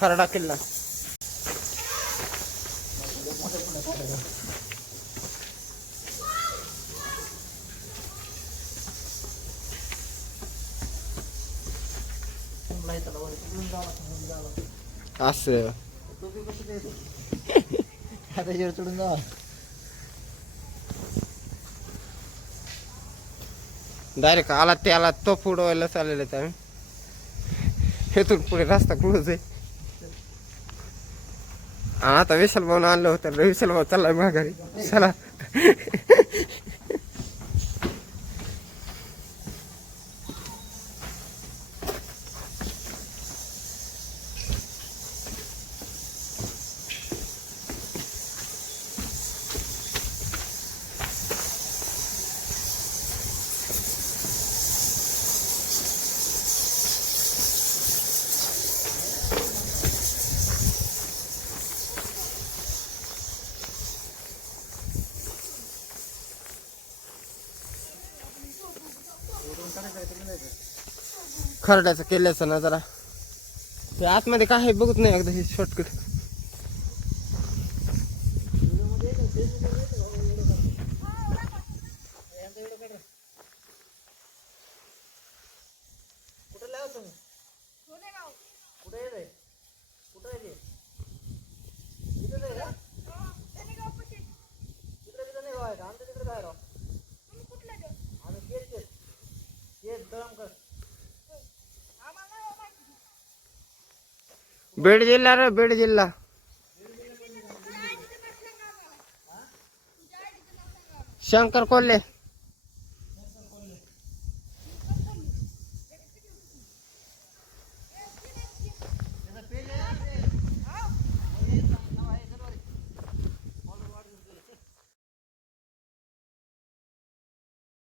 खरडा किल्ला. असं. त्याच्यावर चढून जा डायरेक्ट आला त्याला तो फुडवायला चाललेला आहे. आम्ही हेतून पुढे रस्ता क्लोज आहे. आता विशाल भाऊन आणलं होतं विशाल भाऊ चाललाय माघारी. चला. खरड्याचं केल्याचं ना जरा ते आतमध्ये काय आहे बघत नाही एकदा हे शॉर्टकट बीड जिल्हा रे बीड जिल्हा. शंकर कोल्हे.